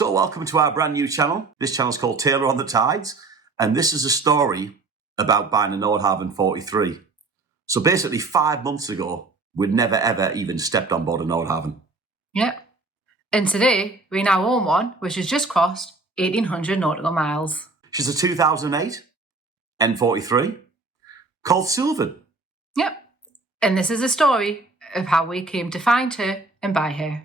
So welcome to our brand new channel. This channel is called Taylor on the Tides, and this is a story about buying a Nordhavn N43. So basically 5 months ago, we'd never ever even stepped on board a Nordhavn. Yep. And today, we now own one, which has just crossed 1,800 nautical miles. She's a 2008 N43 called Suilven. Yep. And this is a story of how we came to find her and buy her.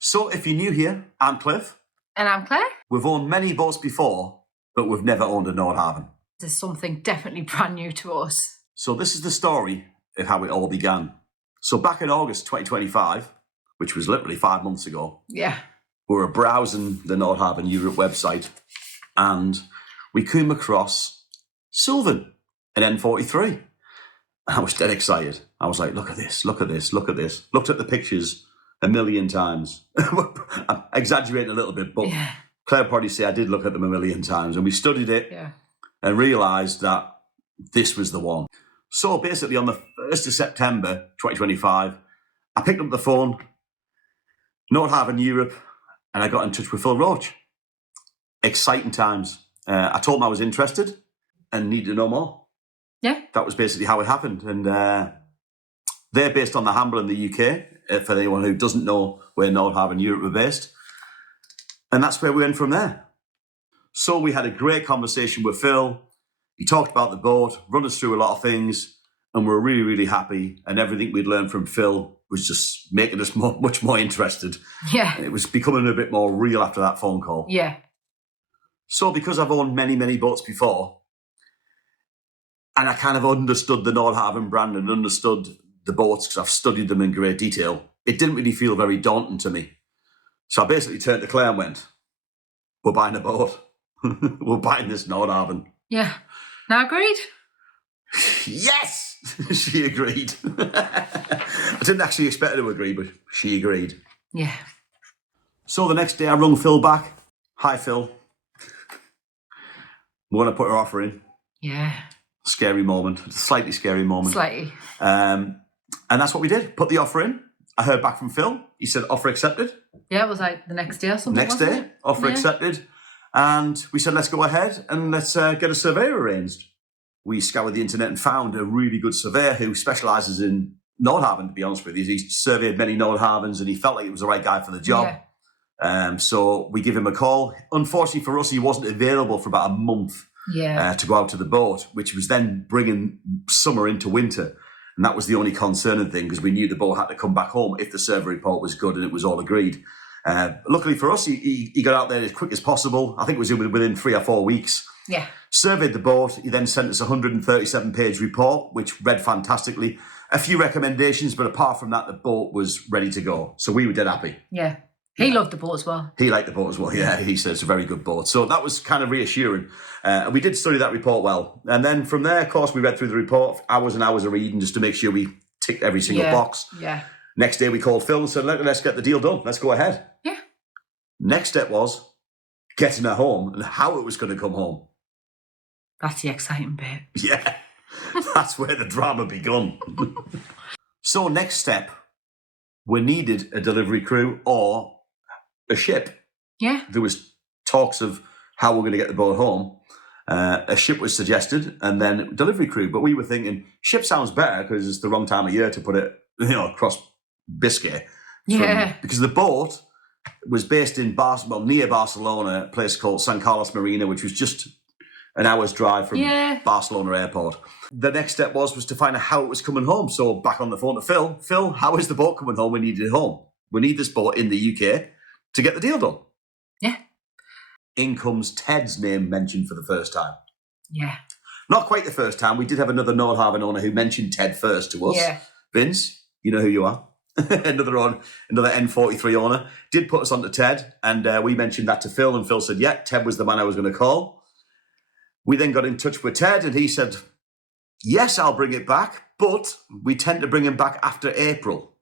So if you're new here, I'm Cliff. And I'm Claire. We've owned many boats before, but we've never owned a Nordhavn. This is something definitely brand new to us. So this is the story of how it all began. So back in August 2025, which was literally 5 months ago, Yeah. we were browsing the Nordhavn Europe website and we came across Suilven, an N43. And I was dead excited. I was like, look at this, look at this, look at this. Looked at the pictures a million times. I'm exaggerating a little bit, but Yeah. Claire probably say I did look at them a million times, and we studied it and realised that this was the one. So basically on the 1st of September 2025, I picked up the phone, Nordhavn Europe, and I got in touch with Phil Roach. Exciting times. I told him I was interested and needed to know more. Yeah. That was basically how it happened. And they're based on the Hamble in the UK, for anyone who doesn't know where Nordhavn Europe are based. And that's where we went from there. So we had a great conversation with Phil. He talked about the boat, run us through a lot of things, and we're really, really happy. And everything we'd learned from Phil was just making us much more interested. Yeah. And it was becoming a bit more real after that phone call. Yeah. So because I've owned many, many boats before, and I kind of understood the Nordhavn brand and understood the boats because I've studied them in great detail, it didn't really feel very daunting to me. So I basically turned to Claire and went, we're buying a boat. We're buying this Nordhavn. Yeah. Now agreed? Yes! She agreed. I didn't actually expect her to agree, but she agreed. Yeah. So the next day I rung Phil back. Hi, Phil. We're going to put her offer in. Yeah. Scary moment. A slightly scary moment. Slightly. And that's what we did. Put the offer in. I heard back from Phil. He said offer accepted. Yeah, it was like the next day or something. Next day, offer accepted. And we said, let's go ahead and let's get a surveyor arranged. We scoured the internet and found a really good surveyor who specialises in Nordhavn, to be honest with you. He surveyed many Nordhavns and he felt like he was the right guy for the job. Yeah. So we give him a call. Unfortunately for us, he wasn't available for about a month to go out to the boat, which was then bringing summer into winter. And that was the only concerning thing because we knew the boat had to come back home if the survey report was good and it was all agreed. Luckily for us, he got out there as quick as possible. I think it was within 3 or 4 weeks. Yeah. Surveyed the boat. He then sent us a 137-page report, which read fantastically. A few recommendations, but apart from that, the boat was ready to go. So we were dead happy. Yeah. He loved the boat as well. He liked the boat as well, yeah. He said it's a very good boat. So that was kind of reassuring. And we did study that report well. And then from there, of course, we read through the report, hours and hours of reading just to make sure we ticked every single box. Yeah. Next day, we called Phil and said, let's get the deal done. Let's go ahead. Yeah. Next step was getting her home and how it was going to come home. That's the exciting bit. Yeah. That's where the drama begun. So next step, we needed a delivery crew or a ship. Yeah. There was talks of how we're going to get the boat home. A ship was suggested and then delivery crew. But we were thinking ship sounds better because it's the wrong time of year to put it, across Biscay. Yeah. Because the boat was based in near Barcelona, a place called San Carlos Marina, which was just an hour's drive from Barcelona airport. The next step was to find out how it was coming home. So back on the phone to Phil. Phil, how is the boat coming home? We need it home. We need this boat in the UK to get the deal done. Yeah. In comes Ted's name mentioned for the first time. Yeah. Not quite the first time. We did have another Nordhavn owner who mentioned Ted first to us. Yeah. Vince, you know who you are. another N43 owner. Did put us on to Ted, and we mentioned that to Phil, and Phil said, yeah, Ted was the man I was going to call. We then got in touch with Ted, and he said, yes, I'll bring it back, but we tend to bring him back after April.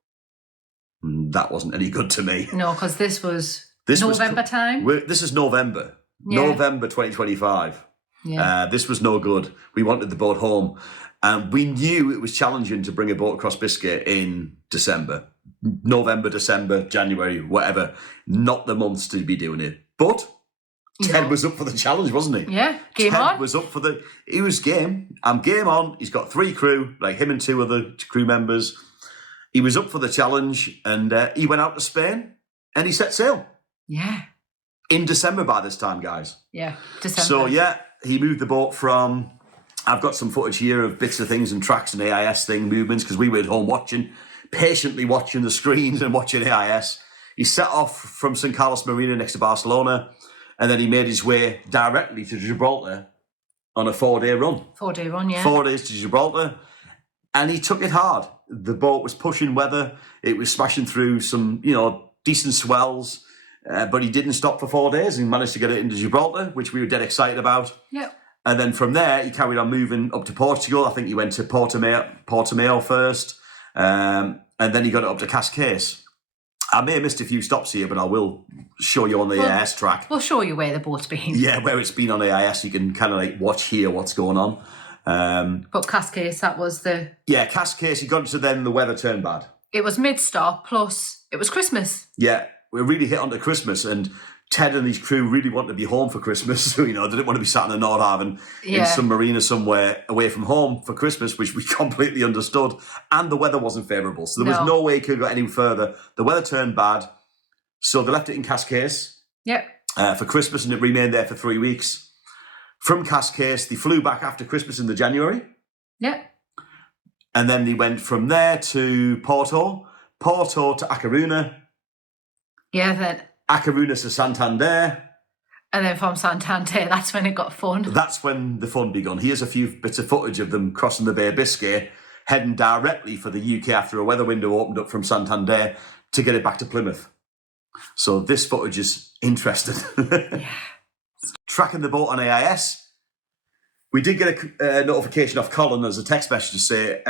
That wasn't any good to me. No, because this was November time. This is November. Yeah. November 2025. Yeah. This was no good. We wanted the boat home. And we knew it was challenging to bring a boat across Biscay in December. November, December, January, whatever. Not the months to be doing it. But Ted was up for the challenge, wasn't he? Yeah, game Ted on. was up for he was game. I'm game on. He's got 3 crew, like him and 2 other crew members. He was up for the challenge, and he went out to Spain and he set sail. Yeah. In December by this time, guys. Yeah, December. So, yeah, he moved the boat from... I've got some footage here of bits of things and tracks and AIS thing movements because we were at home patiently watching the screens and watching AIS. He set off from St. Carlos Marina next to Barcelona, and then he made his way directly to Gibraltar on a 4-day run. 4-day run, yeah. 4 days to Gibraltar, and he took it hard. The boat was pushing weather. It was smashing through some, decent swells, but he didn't stop for 4 days and managed to get it into Gibraltar, which we were dead excited about. Yep. And then from there, he carried on moving up to Portugal. I think he went to Portimão first, and then he got it up to Cascais. I may have missed a few stops here, but I will show you on the AIS track. We'll show you where the boat's been. Yeah, where it's been on AIS, you can kind of like watch here what's going on. But Cascais, that was the... Yeah, Cascais, he got to then the weather turned bad. It was mid-stop, plus it was Christmas. Yeah, we really hit onto Christmas, and Ted and his crew really wanted to be home for Christmas. So, they didn't want to be sat in the Nordhavn in some marina somewhere away from home for Christmas, which we completely understood. And the weather wasn't favourable. So there was no way he could go any further. The weather turned bad. So they left it in Cascais for Christmas, and it remained there for 3 weeks. From Cascais, they flew back after Christmas in the January. Yeah. And then they went from there to Porto to A Coruña. Yeah, then... A Coruña to Santander. And then from Santander, that's when it got fun. That's when the fun begun. Here's a few bits of footage of them crossing the Bay of Biscay, heading directly for the UK after a weather window opened up from Santander to get it back to Plymouth. So this footage is interesting. Yeah. Tracking the boat on AIS. We did get a notification off Colin as a text message to say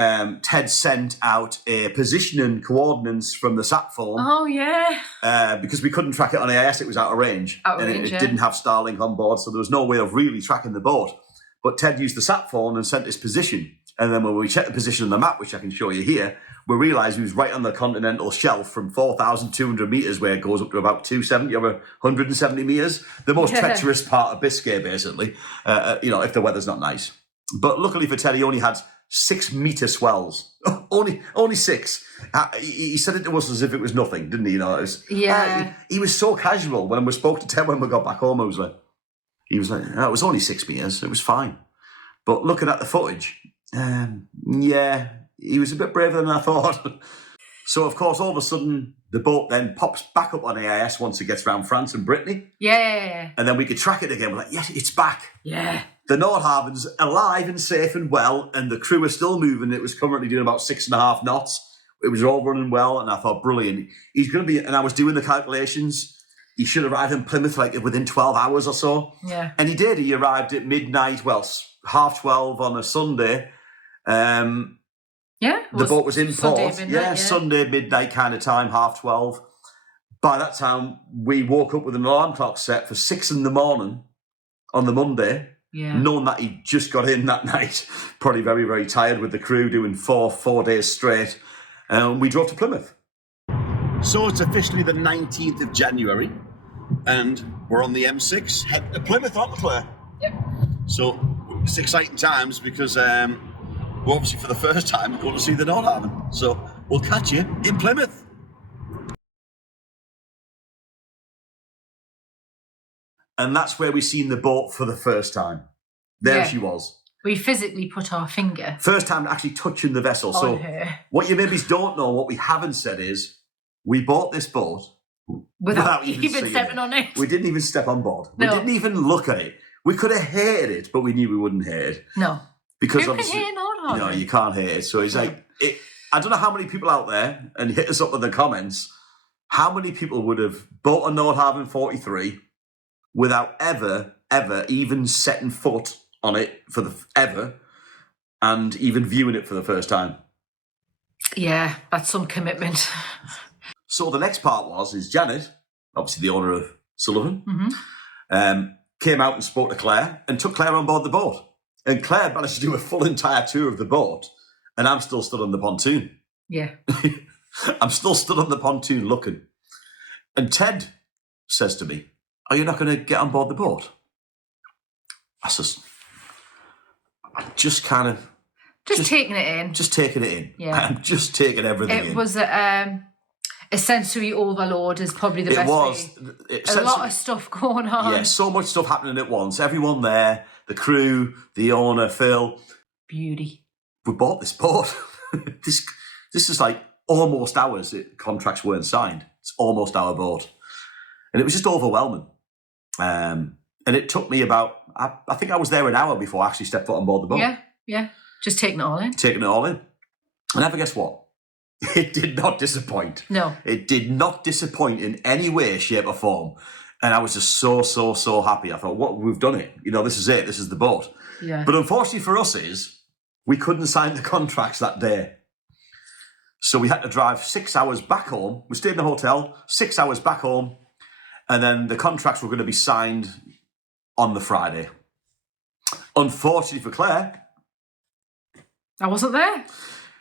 Ted sent out a positioning coordinates from the sat phone. Oh, yeah. Because we couldn't track it on AIS, it was out of range. It didn't have Starlink on board, so there was no way of really tracking the boat. But Ted used the sat phone and sent his position. And then when we checked the position on the map, which I can show you here, we realised he was right on the continental shelf from 4,200 metres, where it goes up to about 270 or 170 metres. The most treacherous part of Biscay, basically, if the weather's not nice. But luckily for Ted, he only had 6-metre swells. only 6. He said it to us as if it was nothing, didn't he? He was so casual. When we spoke to Ted when we got back home, it was like, it was only 6 metres. It was fine. But looking at the footage, he was a bit braver than I thought. So, of course, all of a sudden, the boat then pops back up on AIS once it gets around France and Brittany. Yeah. And then we could track it again. We're like, yes, it's back. Yeah. The Nordhavn's alive and safe and well, and the crew are still moving. It was currently doing about 6.5 knots. It was all running well, and I thought, brilliant. He's going to be, and I was doing the calculations. He should arrive in Plymouth like within 12 hours or so. Yeah. And he did. He arrived at midnight, 12:30 on a Sunday. The boat was in port. Sunday midnight kind of time, 12:30. By that time, we woke up with an alarm clock set for 6 in the morning on the Monday, knowing that he just got in that night. Probably very, very tired with the crew doing four days straight. We drove to Plymouth. So it's officially the 19th of January, and we're on the M6 heading to Plymouth, aren't we, Claire? Yep. So it's exciting times because we're obviously for the first time going to see the Nordhavn. So we'll catch you in Plymouth. And that's where we seen the boat for the first time. There she was. We physically put our finger. First time actually touching the vessel. So her. What you maybe don't know, what we haven't said is, we bought this boat without even stepping on it. We didn't even step on board. No. We didn't even look at it. We could have hated it, but we knew we wouldn't hate it. No. Because who obviously, can hate Nordhavn? No, you can't hate it. So it's like, I don't know how many people out there, and hit us up in the comments, how many people would have bought a Nordhavn N43 without ever even setting foot on it ever, and even viewing it for the first time. Yeah, that's some commitment. So the next part is Janet, obviously the owner of Suilven, came out and spoke to Claire and took Claire on board the boat. And Claire managed to do a full entire tour of the boat, and I'm still stood on the pontoon. Yeah. I'm still stood on the pontoon looking. And Ted says to me, are you not going to get on board the boat? I just kind of... Just taking it in. Just taking it in. Yeah. I'm just taking everything in. It was a sensory overload is probably the best way. A lot of stuff going on. Yeah, so much stuff happening at once. Everyone there, the crew, the owner, Phil. Beauty. We bought this boat. This is like almost ours. Contracts weren't signed. It's almost our boat. And it was just overwhelming. And it took me about, I think I was there an hour before I actually stepped foot on board the boat. Yeah. Just taking it all in. Taking it all in. And ever guess what? It did not disappoint. No. It did not disappoint in any way, shape or form. And I was just so happy. I thought, what, we've done it. You know, this is it. This is the boat. Yeah. But unfortunately for us we couldn't sign the contracts that day. So we had to drive 6 hours back home. We stayed in the hotel, 6 hours back home. And then the contracts were going to be signed on the Friday. Unfortunately for Claire, I wasn't there.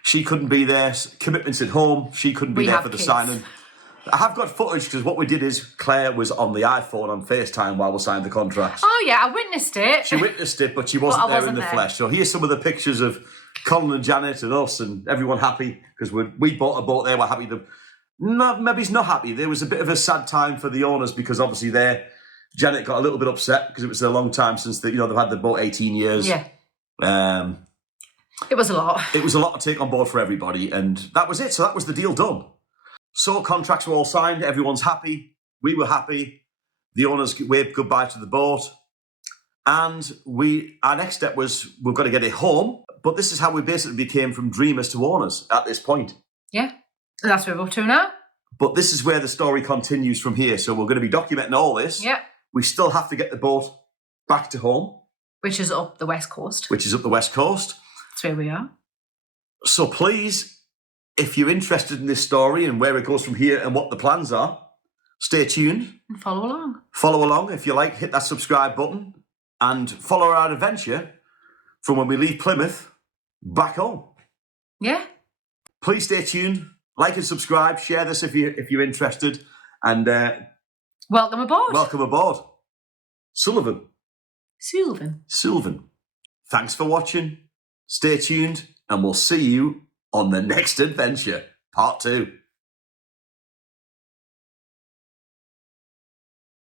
she couldn't be there. Commitments at home. She couldn't be there for the kids. signing. I have got footage because what we did is Claire was on the iPhone on FaceTime while we signed the contracts. Oh, yeah, I witnessed it. She witnessed it, but she wasn't there in the flesh. So here's some of the pictures of Colin and Janet and us and everyone happy because we bought a boat. They were happy. Maybe he's not happy. There was a bit of a sad time for the owners because obviously Janet got a little bit upset because it was a long time since they've had the boat 18 years. Yeah. It was a lot. It was a lot to take on board for everybody, and that was it. So that was the deal done. So contracts were all signed. Everyone's happy. We were happy. The owners waved goodbye to the boat. And our next step was we've got to get it home. But this is how we basically became from dreamers to owners at this point. Yeah. And that's where we're up to now. But this is where the story continues from here. So we're going to be documenting all this. Yeah. We still have to get the boat back to home. Which is up the west coast. That's where we are. So please, if you're interested in this story and where it goes from here and what the plans are, stay tuned. And follow along. Follow along. If you like, hit that subscribe button and follow our adventure from when we leave Plymouth back home. Yeah. Please stay tuned. Like and subscribe. Share this if you're interested. And welcome aboard. Welcome aboard. Suilven. Thanks for watching. Stay tuned, and we'll see you on the next adventure, part 2.